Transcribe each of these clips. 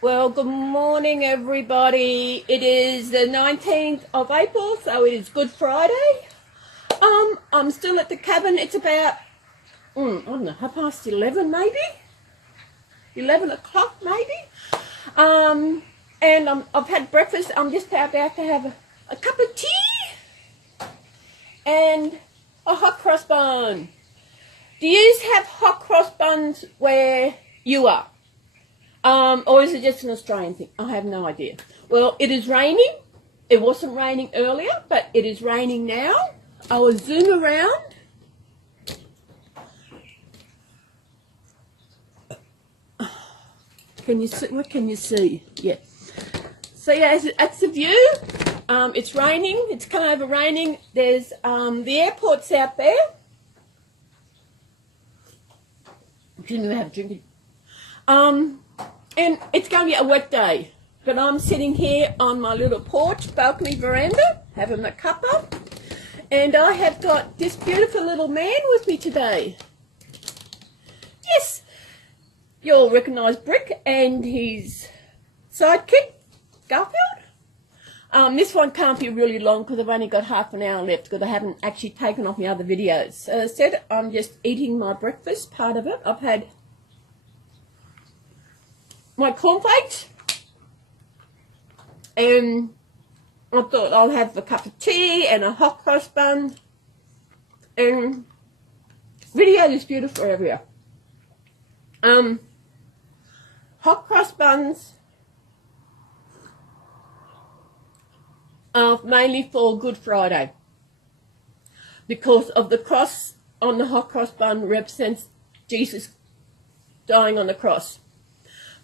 Well, good morning, everybody. It is the 19th of April, so it is Good Friday. I'm still at the cabin. It's about, I don't know, 11:30 maybe? 11 o'clock maybe? And I've had breakfast. I'm just about to have a cup of tea and a hot cross bun. Do you have hot cross buns where you are? Or is it just an Australian thing? I have no idea. Well, it is raining. It wasn't raining earlier, but it is raining now. I will zoom around. Can you see? What can you see? Yeah. So yeah, that's the view. It's raining. It's come over raining. There's the airport's out there. Excuse me, I have a drink. And it's going to be a wet day, but I'm sitting here on my little porch, balcony, veranda, having a cuppa, and I have got this beautiful little man with me today. Yes, you'll recognise Brick and his sidekick, Garfield. This one can't be really long because I've only got half an hour left because I haven't actually taken off my other videos. As I said, I'm just eating my breakfast, part of it. I've had my cornflakes, and I thought I'll have a cup of tea and a hot cross bun, and video is beautiful everywhere. Hot cross buns are mainly for Good Friday because of the cross on the hot cross bun represents Jesus dying on the cross.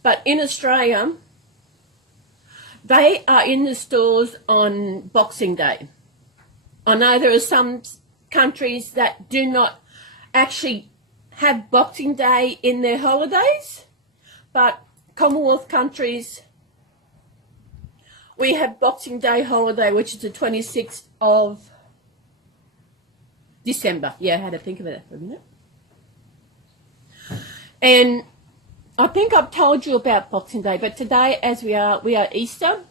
But in Australia, they are in the stores on Boxing Day. I know there are some countries that do not actually have Boxing Day in their holidays, but Commonwealth countries, we have Boxing Day holiday, which is the 26th of December. Yeah, I had to think about that for a minute. And I think I've told you about Boxing Day, but today, as we are Easter.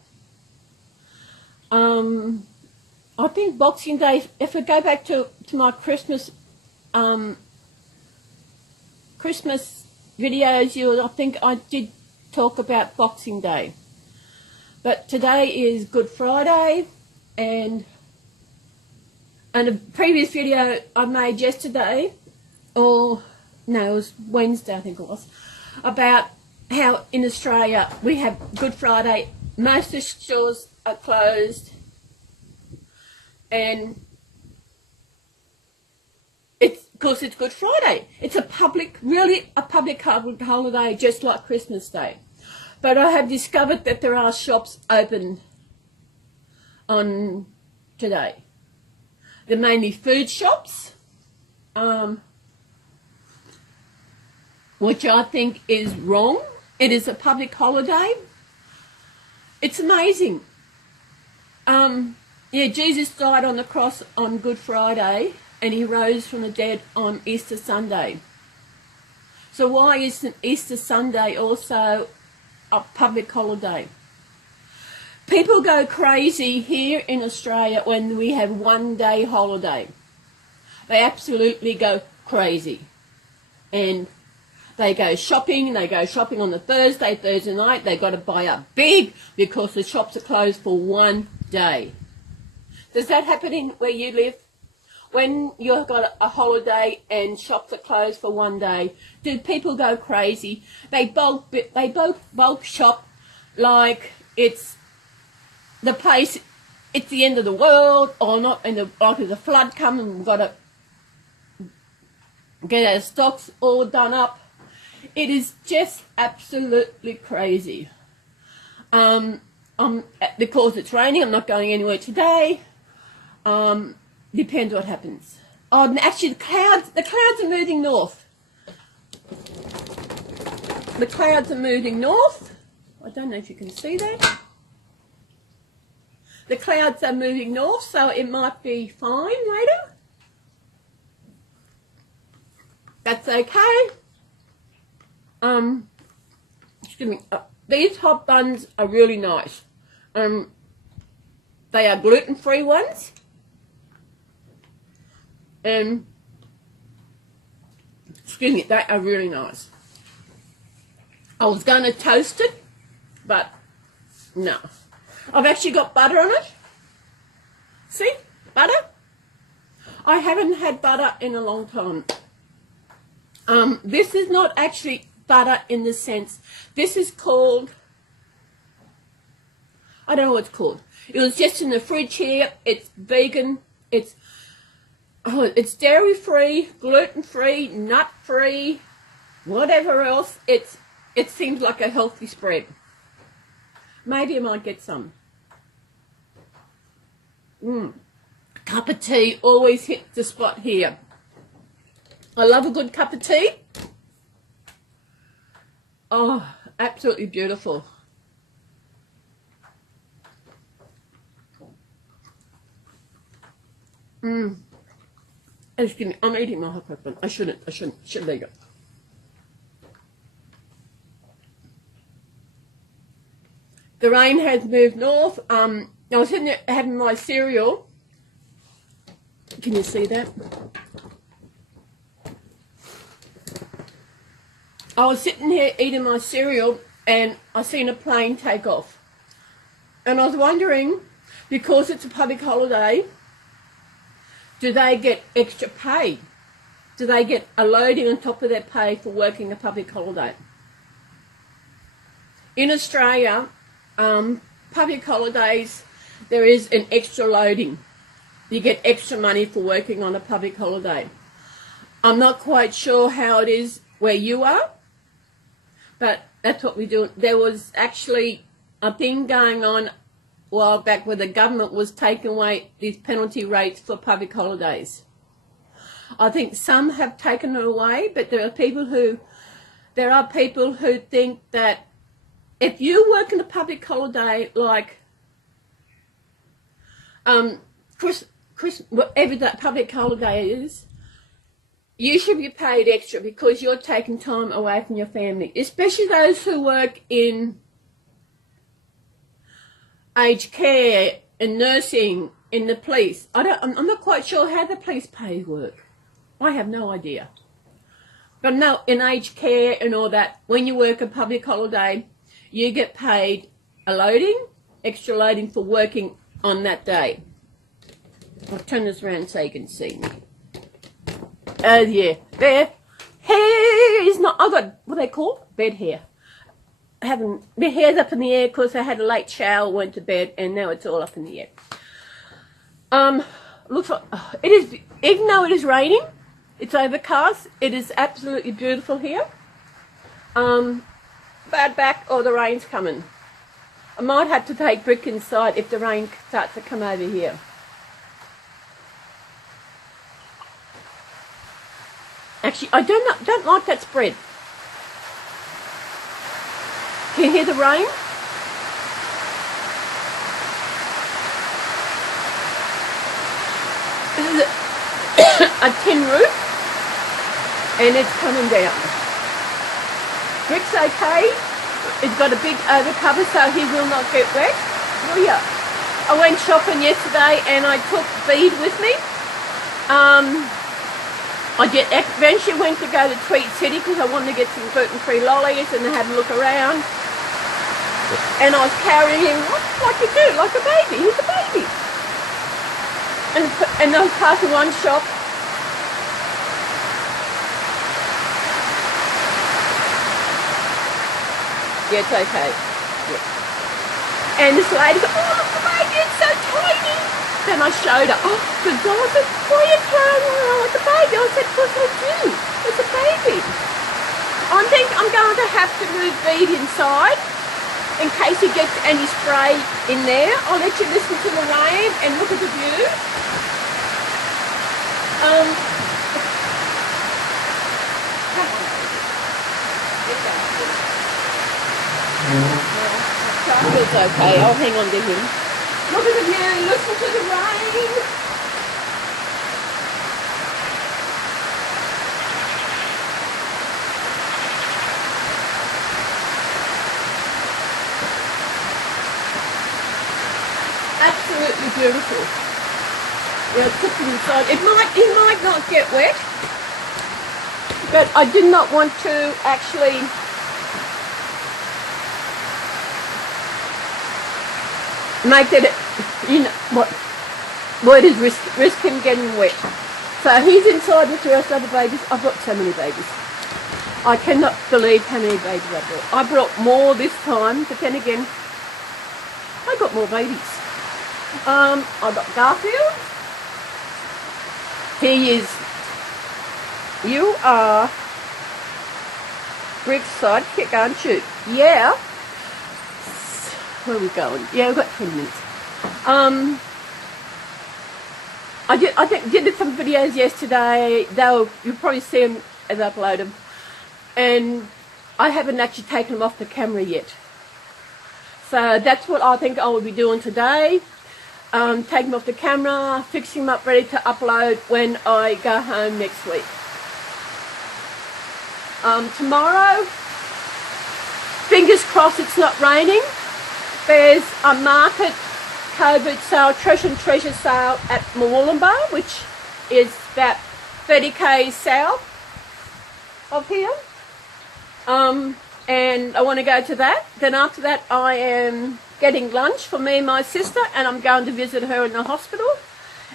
I think Boxing Day, if we go back to my Christmas videos, I think I did talk about Boxing Day. But today is Good Friday, and a previous video I made yesterday, or no, it was Wednesday I think it was, about how in Australia we have Good Friday, most of the stores are closed, and because it's Good Friday. It's really a public holiday, just like Christmas Day. But I have discovered that there are shops open on today. They're mainly food shops, which I think is wrong. It is a public holiday. It's amazing. Yeah, Jesus died on the cross on Good Friday and he rose from the dead on Easter Sunday. So why isn't Easter Sunday also a public holiday? People go crazy here in Australia when we have 1 day holiday. They absolutely go crazy. And they go shopping on the Thursday night. They've got to buy up big because the shops are closed for 1 day. Does that happen in where you live? When you've got a holiday and shops are closed for 1 day, do people go crazy? They bulk shop like it's the place, it's the end of the world, or not, and like there's a flood coming and we've got to get our stocks all done up. It is just absolutely crazy. Because it's raining, I'm not going anywhere today. Depends what happens. Oh, actually, the clouds are moving north. The clouds are moving north. I don't know if you can see that. The clouds are moving north, so it might be fine later. that's okay. Excuse me. These hot buns are really nice. They are gluten-free ones. And, excuse me, they are really nice. I was going to toast it, but no. I've actually got butter on it. See? Butter. I haven't had butter in a long time. This is not actually butter in the sense. This is called, I don't know what it's called. It was just in the fridge here. It's vegan. It's dairy-free, gluten-free, nut-free, whatever else. It seems like a healthy spread. Maybe I might get some. Cup of tea always hits the spot here. I love a good cup of tea. Oh, absolutely beautiful. Excuse me, I'm eating my hot chocolate. I shouldn't leave it. The rain has moved north. I was sitting there having my cereal. Can you see that? I was sitting here eating my cereal and I seen a plane take off. And I was wondering, because it's a public holiday, do they get extra pay? Do they get a loading on top of their pay for working a public holiday? In Australia, public holidays, there is an extra loading. You get extra money for working on a public holiday. I'm not quite sure how it is where you are, but that's what we do. There was actually a thing going on a while back where the government was taking away these penalty rates for public holidays. I think some have taken it away, but there are people who think that if you work in a public holiday like whatever that public holiday is, you should be paid extra because you're taking time away from your family, especially those who work in aged care and nursing, in the police. I'm not quite sure how the police pay work. I have no idea. But no, in aged care and all that, when you work a public holiday, you get paid a loading, extra loading for working on that day. I'll turn this around so you can see me. Yeah, their hair is not, I've got, what they call? Bed hair. Their hair's up in the air because they had a late shower, went to bed, and now it's all up in the air. Looks like, it is, even though it is raining, it's overcast, it is absolutely beautiful here. Bad back or the rain's coming. I might have to take Brick inside if the rain starts to come over here. Actually, I don't like that spread. Can you hear the rain? This is a tin roof, and it's coming down. Brick's okay. It's got a big overcover, so he will not get wet. Oh yeah. I went shopping yesterday, and I took Bead with me. I eventually went to go to Tweed City because I wanted to get some gluten-free lollies and I had a look around. And I was carrying him like you do, like a baby. He's a baby. And I was passing one shop. Yeah, it's okay. Yeah. And this lady goes, oh, look, the baby, it's so tiny. Then I showed her, oh, good God, I said, why are you carrying around like a baby? I said, because I do. It's a baby. I think I'm going to have to move Bead inside in case he gets any spray in there. I'll let you listen to the rain and look at the view. Come on. It's okay, I'll hang on to him. Look at the view, listen to the rain. beautiful. Yeah, put them inside. It might not get wet, but I did not want to actually make it, you know, what word is risk him getting wet. So he's inside with the rest of the babies. I've got so many babies. I cannot believe how many babies I brought. I brought more this time, but then again, I got more babies. I got Garfield. He is, you are Rick's sidekick, aren't you? Yeah. Where are we going? Yeah, we've got 10 minutes. I did some videos yesterday. You'll probably see them as I upload them. And I haven't actually taken them off the camera yet. So that's what I think I will be doing today. Taking them off the camera, fixing them up ready to upload when I go home next week. Tomorrow, fingers crossed it's not raining. There's a market COVID sale, treasure sale at Mooloolaba, which is about 30k south of here. And I want to go to that. Then after that I am getting lunch for me and my sister, and I'm going to visit her in the hospital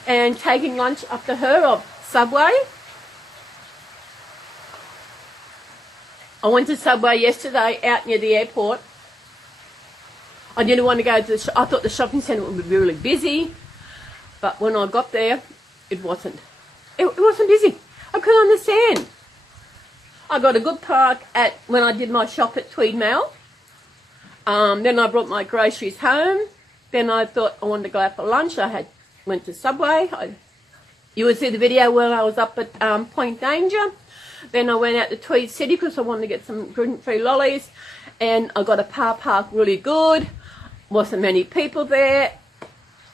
and taking lunch up to her of Subway. I went to Subway yesterday out near the airport. I didn't want to go to I thought the shopping centre would be really busy, but when I got there, it wasn't. It wasn't busy. I couldn't understand. I got a good park when I did my shop at Tweed Mall. Then I brought my groceries home. Then I thought I wanted to go out for lunch. Went to Subway. You would see the video where I was up at Point Danger. Then I went out to Tweed City because I wanted to get some gluten-free lollies. And I got a car park really good. Wasn't many people there.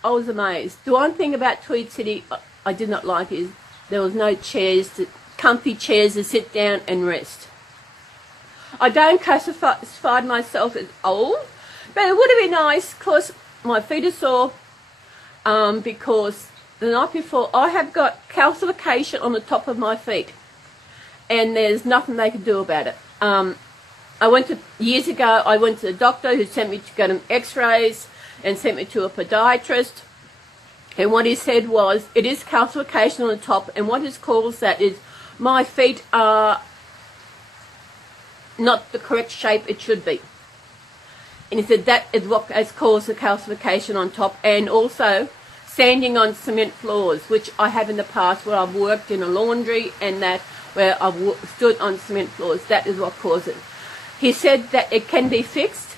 I was amazed. The one thing about Tweed City I did not like is there was no comfy chairs to sit down and rest. I don't classify myself as old, but it would have been nice because my feet are sore because the night before I have got calcification on the top of my feet and there's nothing they can do about it. Years ago, I went to the doctor who sent me to get x-rays and sent me to a podiatrist. And what he said was, it is calcification on the top, and what it caused that is my feet are not the correct shape it should be. And he said that is what has caused the calcification on top, and also sanding on cement floors, which I have in the past where I've worked in a laundry and that where I've stood on cement floors. That is what caused it. He said that it can be fixed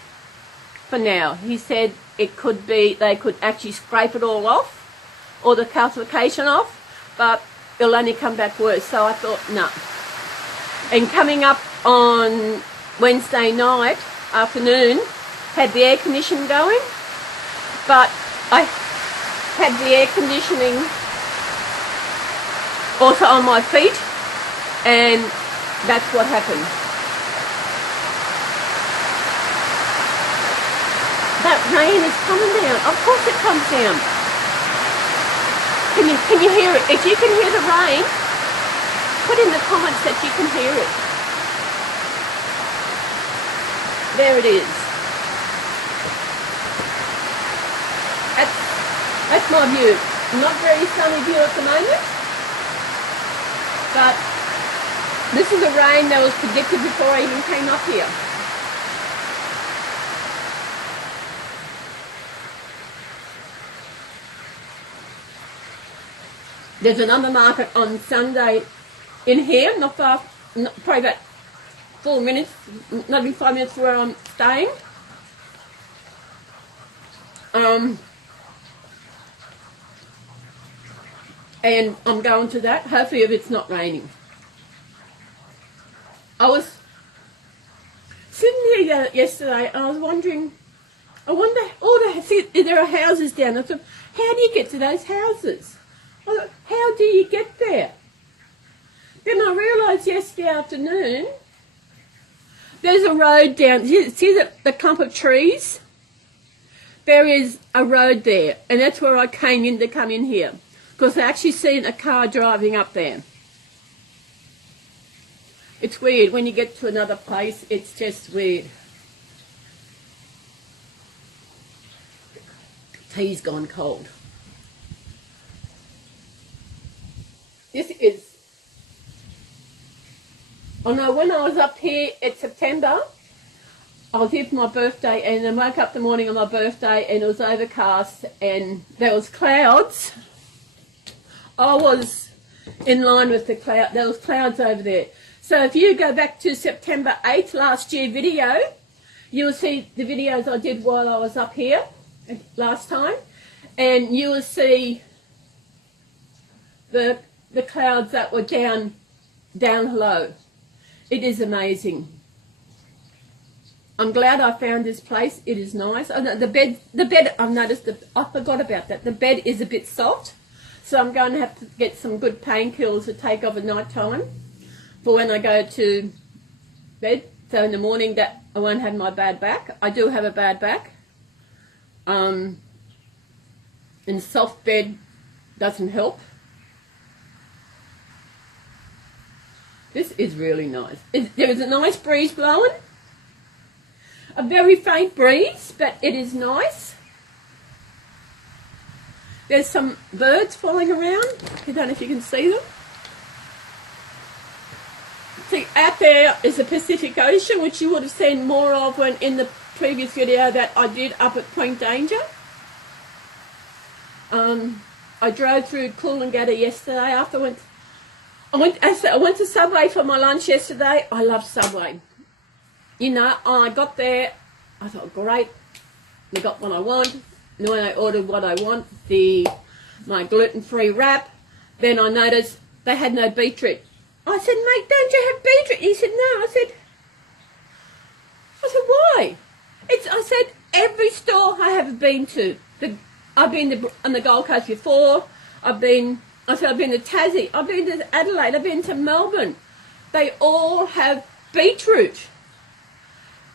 for now. He said it could be, they could actually scrape it all off, or the calcification off, but it'll only come back worse. So I thought, no. And coming up on Wednesday night afternoon, had the air conditioning going, but I had the air conditioning also on my feet, and that's what happened. That rain is coming down. Of course it comes down. Can you hear it? If you can hear the rain, put in the comments that you can hear it. There it is. That's my view. Not very sunny view at the moment, but this is the rain that was predicted before I even came up here. There's another market on Sunday in here, not far, probably about 4 minutes, maybe 5 minutes from where I'm staying. And I'm going to that, hopefully if it's not raining. I was sitting here yesterday and I was wondering, there are houses down there. I thought, how do you get to those houses? I thought, how do you get there? Then I realised yesterday afternoon, there's a road down, see the clump of trees? there is a road there, and that's where I came in to come in here, because I actually seen a car driving up there. It's weird when you get to another place. It's just weird. Tea's gone cold. This is, oh no, when I was up here in September, I was here for my birthday, and I woke up the morning of my birthday and it was overcast and there was clouds. I was in line with the cloud. There was clouds over there. So if you go back to September 8th last year video, you'll see the videos I did while I was up here last time, and you will see the clouds that were down low. It is amazing. I'm glad I found this place. It is nice. Oh, no, the bed, I've noticed, I forgot about that. The bed is a bit soft, so I'm going to have to get some good painkillers to take over night time for when I go to bed. So in the morning that I won't have my bad back. I do have a bad back. And soft bed doesn't help. This is really nice. There is a nice breeze blowing. A very faint breeze, but it is nice. There's some birds flying around. I don't know if you can see them. See, out there is the Pacific Ocean, which you would have seen more of when in the previous video that I did up at Point Danger. I drove through Coolangatta yesterday. After I went to Subway for my lunch yesterday. I love Subway. You know, I got there, I thought, great, I got what I want. And when I ordered what I want, my gluten-free wrap, then I noticed they had no beetroot. I said, mate, don't you have beetroot? He said, no. I said, why? I said, every store I have been to, I've been on the Gold Coast before, I've been to Tassie, I've been to Adelaide, I've been to Melbourne. They all have beetroot.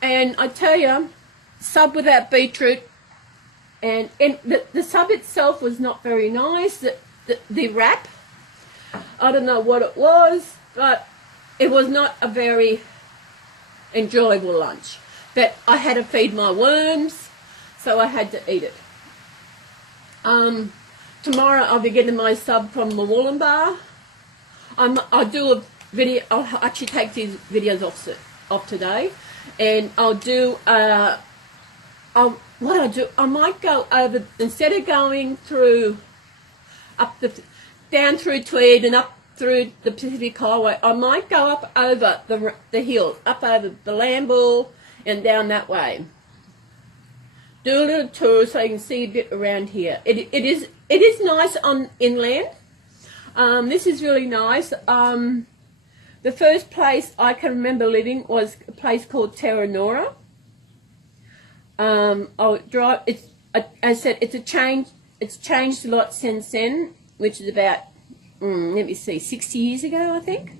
And I tell you, sub without beetroot, and the sub itself was not very nice. The wrap, I don't know what it was, but it was not a very enjoyable lunch. But I had to feed my worms, so I had to eat it. Tomorrow I'll be getting my sub from the Wollongbar. I'll do a video. I'll actually take these videos off today. And I'll do, I might go over, instead of going through, down through Tweed and up through the Pacific Highway, I might go up over the hills, up over the Lambull and down that way. Do a little tour so you can see a bit around here. It is nice on inland. This is really nice. The first place I can remember living was a place called Terranora. I'll drive. As I said, it's changed a lot since then, which is about let me see, 60 years ago, I think.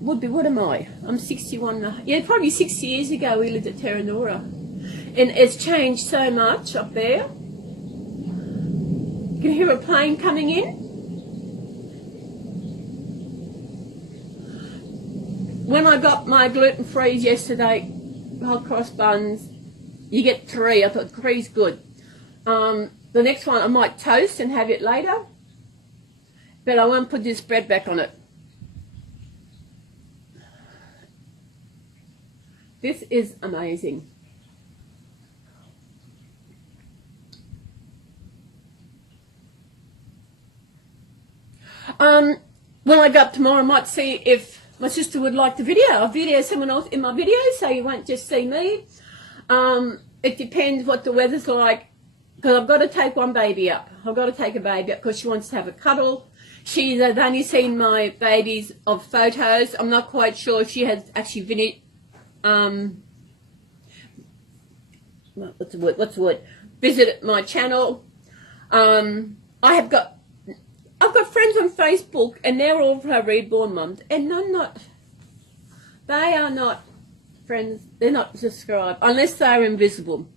Would be. What am I? I'm 61. Yeah, probably 60 years ago we lived at Terranora, and it's changed so much up there. You can hear a plane coming in. When I got my gluten-free yesterday, hot cross buns, you get 3. I thought 3's good. The next one I might toast and have it later, but I won't put this bread back on it. This is amazing. When I go up tomorrow, I might see if my sister would like the video. I'll video someone else in my video, so you won't just see me. It depends what the weather's like, because I've got to take one baby up. I've got to take a baby up because she wants to have a cuddle. She's only seen my babies of photos. I'm not quite sure if she has actually visited my channel. I've got friends on Facebook, and they're all her Reborn mums, and they are not friends. They're not subscribed unless they're invisible.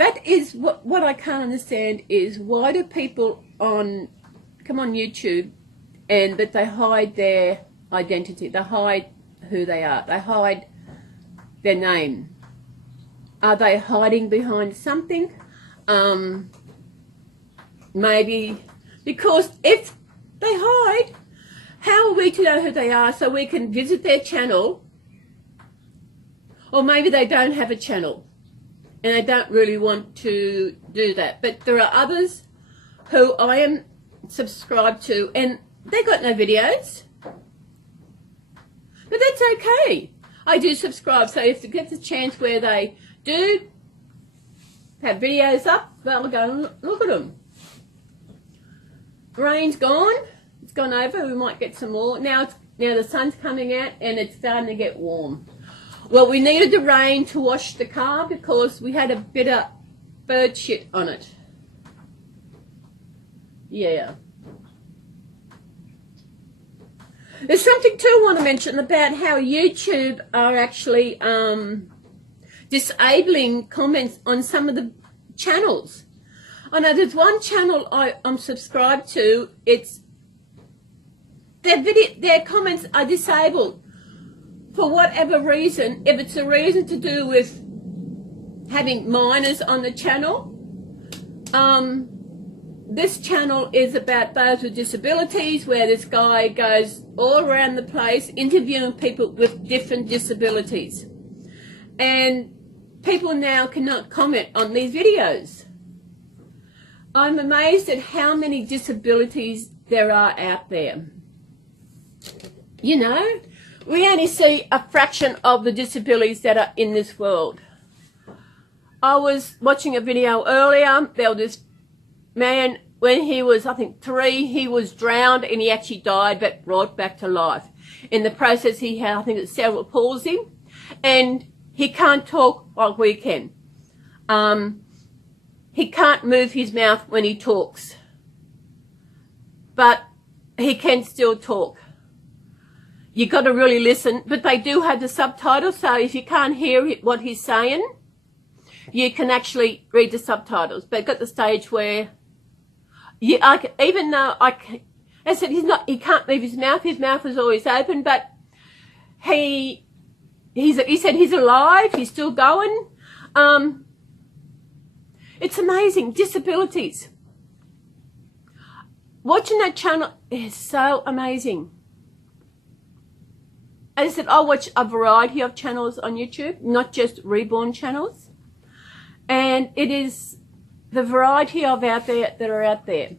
that is what I can't understand is, why do people come on YouTube but they hide their identity, they hide who they are, they hide their name. Are they hiding behind something? Maybe because if they hide, how are we to know who they are so we can visit their channel? Or maybe they don't have a channel and they don't really want to do that. But there are others who I am subscribed to and they got no videos. But that's okay. I do subscribe, so if it gets a chance where they do have videos up, well, I'll go and look at them. Rain's gone. It's gone over. We might get some more. Now the sun's coming out and it's starting to get warm. Well, we needed the rain to wash the car because we had a bit of bird shit on it. Yeah. There's something too I want to mention about how YouTube are actually disabling comments on some of the channels. I know there's one channel I'm subscribed to. It's their comments are disabled for whatever reason. If it's a reason to do with having minors on the channel, this channel is about those with disabilities, where this guy goes all around the place interviewing people with different disabilities. And people now cannot comment on these videos. I'm amazed at how many disabilities there are out there. You know, we only see a fraction of the disabilities that are in this world. I was watching a video earlier. There was this man, when he was, I think, 3, he was drowned and he actually died but brought back to life. In the process, he had, I think it's cerebral palsy, and he can't talk like we can. He can't move his mouth when he talks, but he can still talk. You got to really listen, but they do have the subtitles, so if you can't hear what he's saying, you can actually read the subtitles. But got the stage where even though I said he can't move his mouth is always open, but he said he's alive, he's still going. It's amazing, disabilities. Watching that channel is so amazing. As I said, I watch a variety of channels on YouTube, not just Reborn channels. And it is the variety of that are out there.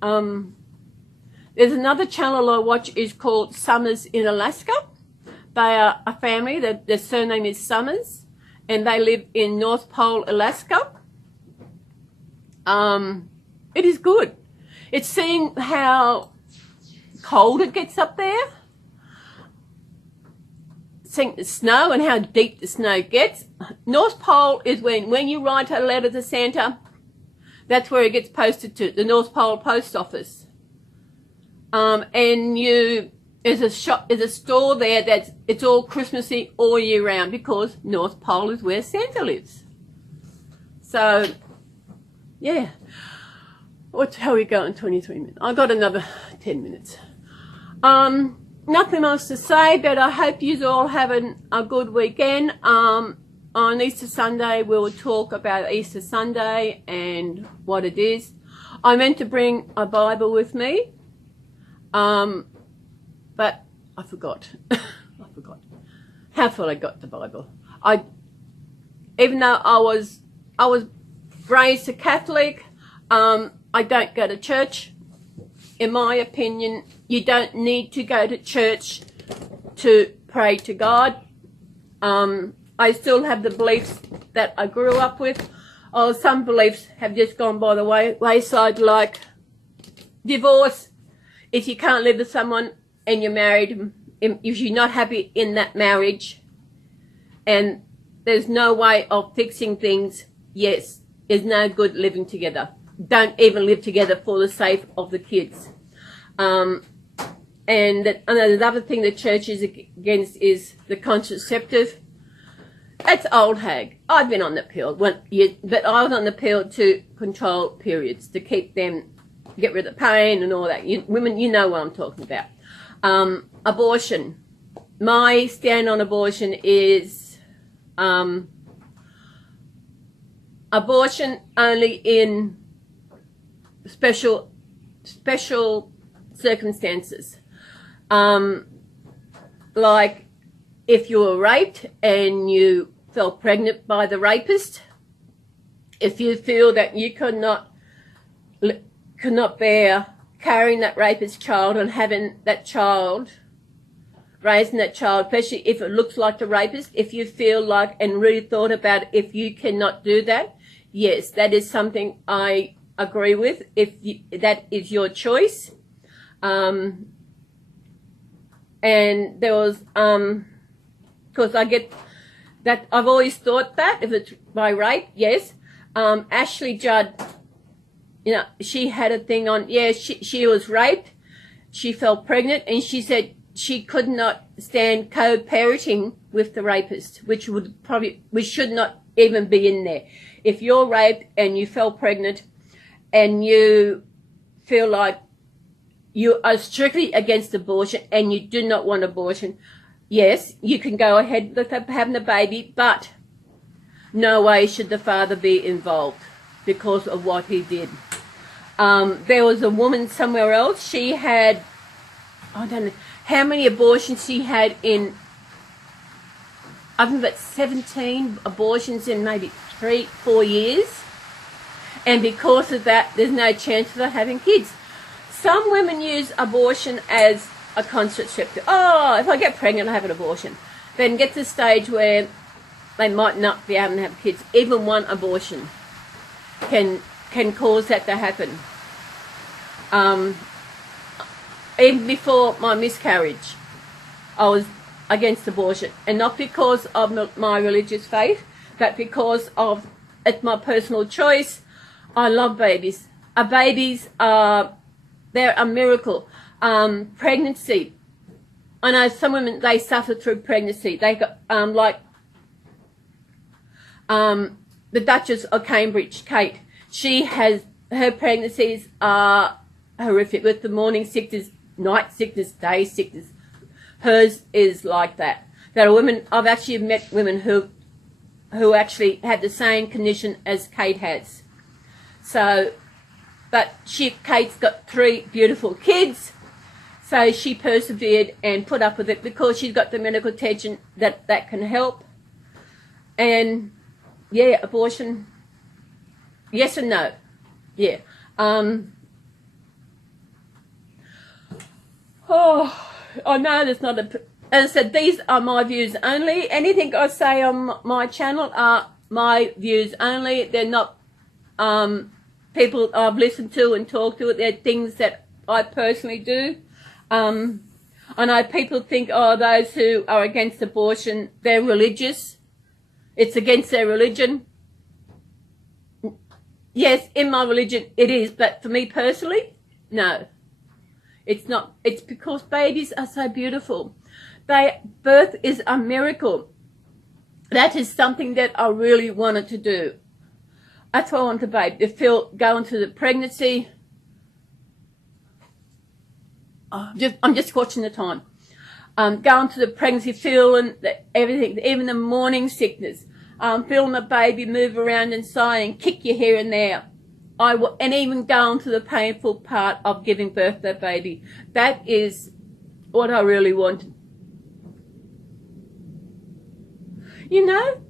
There's another channel I watch is called Celys in Alaska. They are a family, their surname is Summers, and they live in North Pole, Alaska. It is good. It's seeing how cold it gets up there, seeing the snow and how deep the snow gets. North Pole is when you write a letter to Santa, that's where it gets posted to, the North Pole post office. And there's a store there it's all Christmassy all year round, because North Pole is where Santa lives. So, yeah. How are we going? 23 minutes. I've got another 10 minutes. Nothing else to say, but I hope you all having a good weekend. On Easter Sunday, we'll talk about Easter Sunday and what it is. I meant to bring a Bible with me, but I forgot. I forgot. How far I got the Bible. Even though I was raised a Catholic, I don't go to church. In my opinion, you don't need to go to church to pray to God. I still have the beliefs that I grew up with. Some beliefs have just gone by the wayside, like divorce. If you can't live with someone and you're married, if you're not happy in that marriage and there's no way of fixing things, yes, there's no good living together. Don't even live together for the sake of the kids. And another thing the church is against is the contraceptive. That's old hag. I've been on the pill, but I was on the pill to control periods, to keep them, get rid of the pain and all that. Women, you know what I'm talking about. Abortion. My stand on abortion is abortion only in special circumstances. Like if you were raped and you fell pregnant by the rapist, if you feel that you could not bear carrying that rapist child and having that child, raising that child, especially if it looks like the rapist, if you feel like and really thought about it, if you cannot do that, yes, that is something I agree with. That is your choice. And there was, because I get that, I've always thought that if it's by rape, yes. Ashley Judd, you know, she had a thing on, yeah, she was raped, she fell pregnant, and she said she could not stand co-parenting with the rapist, which should not even be in there. If you're raped and you fell pregnant and you feel like you are strictly against abortion and you do not want abortion, yes, you can go ahead with having the baby, but no way should the father be involved because of what he did. There was a woman somewhere else, she had, I don't know how many abortions she had in, I think about 17 abortions in maybe 3-4 years. And because of that, there's no chance of her having kids. Some women use abortion as a contraceptive. Oh, if I get pregnant, I have an abortion. Then get to the stage where they might not be able to have kids. Even one abortion can cause that to happen. Even before my miscarriage, I was against abortion. And not because of my religious faith, but because of it's my personal choice. I love babies. Babies are, they're a miracle. Pregnancy. I know some women, they suffer through pregnancy. They got, like, the Duchess of Cambridge, Kate, her pregnancies are horrific with the morning sickness, night sickness, day sickness. Hers is like that. There are women, I've actually met women who actually had the same condition as Kate has. So, but Kate's got 3 beautiful kids, so she persevered and put up with it because she's got the medical attention that can help. And yeah, abortion, yes and no. Yeah. Oh, I know there's not a, as I said, these are my views only. Anything I say on my channel are my views only. They're not people I've listened to and talked to. They're things that I personally do. I know people think, oh, those who are against abortion, they're religious. It's against their religion. Yes, in my religion it is, but for me personally, no. It's not. It's because babies are so beautiful. Birth is a miracle. That is something that I really wanted to do. That's what I want the baby to go into the pregnancy. I'm just watching the time. Go into the pregnancy, feeling everything, even the morning sickness. Feeling the baby move around inside and kick you here and there. And even go into the painful part of giving birth to that baby. That is what I really wanted. You know,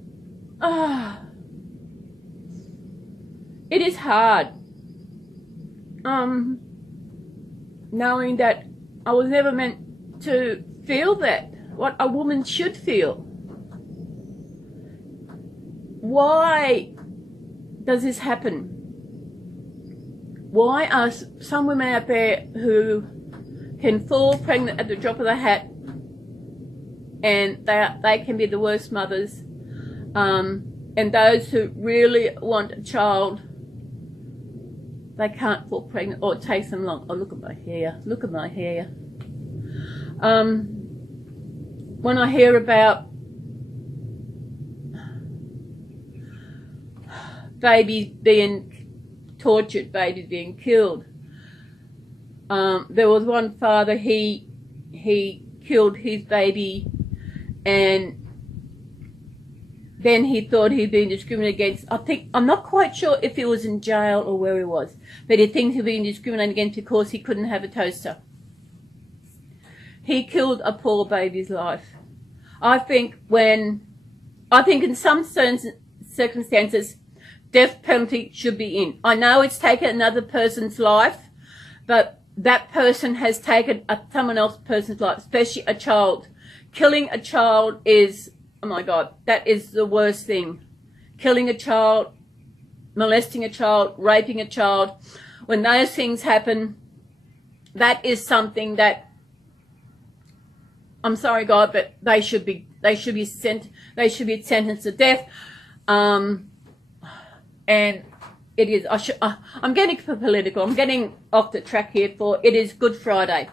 it is hard. Knowing that I was never meant to feel that, what a woman should feel. Why does this happen? Why are some women out there who can fall pregnant at the drop of the hat, and they can be the worst mothers, and those who really want a child, they can't fall pregnant, or it takes them long. Oh, look at my hair. Look at my hair. When I hear about babies being tortured, babies being killed. There was one father, he killed his baby, and then he thought he'd been discriminated against. I'm not quite sure if he was in jail or where he was, but he thinks he'd been discriminated against because he couldn't have a toaster. He killed a poor baby's life. I think in some certain circumstances, death penalty should be in. I know it's taken another person's life, but that person has taken someone else's person's life, especially a child. Killing a child is, oh my God, that is the worst thing. Killing a child, molesting a child, raping a child. When those things happen, that is something that, I'm sorry, God, but they should be sentenced to death. And it is. I'm getting political. I'm getting off the track here. It is Good Friday.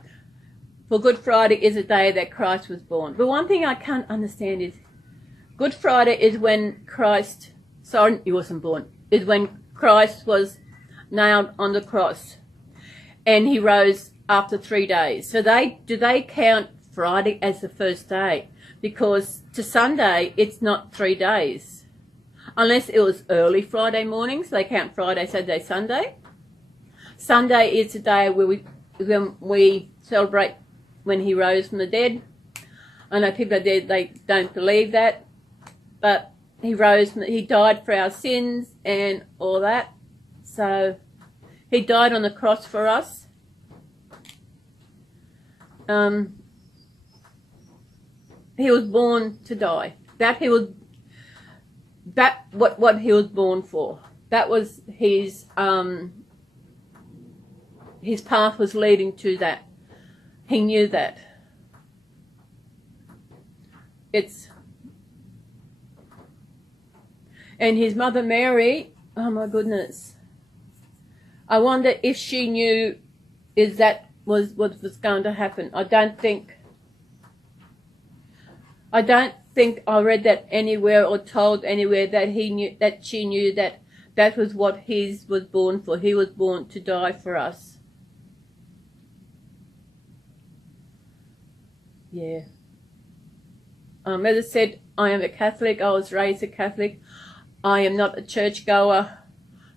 For Good Friday is a day that Christ was born. But one thing I can't understand is Good Friday is when he wasn't born. Is when Christ was nailed on the cross, and he rose after 3 days. So do they count Friday as the first day? Because to Sunday, it's not 3 days. Unless it was early Friday morning, so they count Friday, Saturday, Sunday. Sunday is the day when we celebrate when he rose from the dead. I know people are dead, they don't believe that, but he died for our sins and all that. So he died on the cross for us. He was born to die. What he was born for. That was his path was leading to that. He knew that. And his mother Mary, oh my goodness. I wonder if she knew that was what was going to happen. I don't think I read that anywhere or told anywhere that she knew that was what he was born for. He was born to die for us. Yeah. As I said, I am a Catholic. I was raised a Catholic. I am not a churchgoer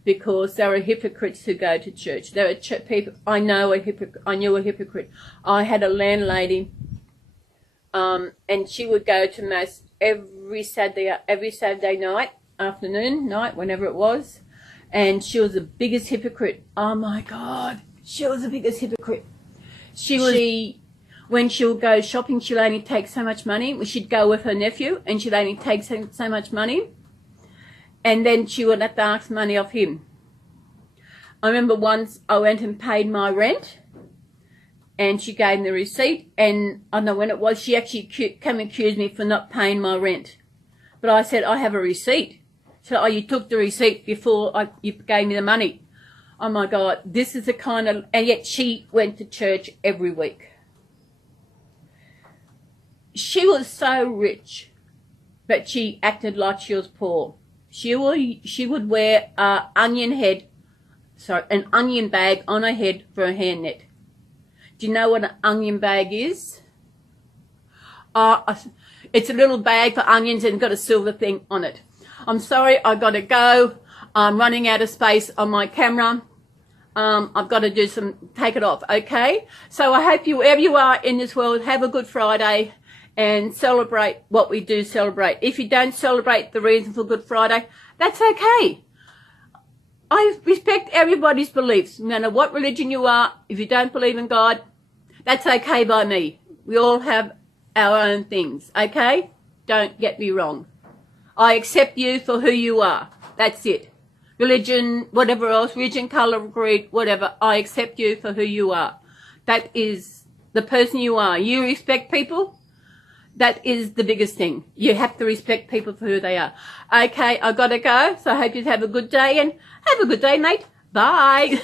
because there are hypocrites who go to church. There are people. I knew a hypocrite. I had a landlady. And she would go to Mass every Saturday night, afternoon, night, whenever it was. And she was the biggest hypocrite. Oh my God, she was the biggest hypocrite. When she would go shopping, she'd only take so much money. She'd go with her nephew, and she'd only take so much money. And then she would have to ask money off him. I remember once I went and paid my rent. And she gave me the receipt, and I don't know when it was, she actually came and accused me for not paying my rent. But I said, I have a receipt. She said, oh, you took the receipt before you gave me the money. Oh my God, this is the kind of, and yet she went to church every week. She was so rich, but she acted like she was poor. She would wear an onion bag on her head for a hairnet. Do you know what an onion bag is? It's a little bag for onions and got a silver thing on it. I'm sorry, I've got to go. I'm running out of space on my camera. I've got to take it off, okay? So I hope wherever you are in this world, have a Good Friday and celebrate what we do celebrate. If you don't celebrate the reason for Good Friday, that's okay. I respect everybody's beliefs, no matter what religion you are. If you don't believe in God, that's okay by me. We all have our own things, okay? Don't get me wrong. I accept you for who you are. That's it. Religion, whatever else, religion, colour, creed, whatever, I accept you for who you are. That is the person you are. You respect people. That is the biggest thing. You have to respect people for who they are. Okay, I've got to go. So I hope you have a good day, and have a good day, mate. Bye.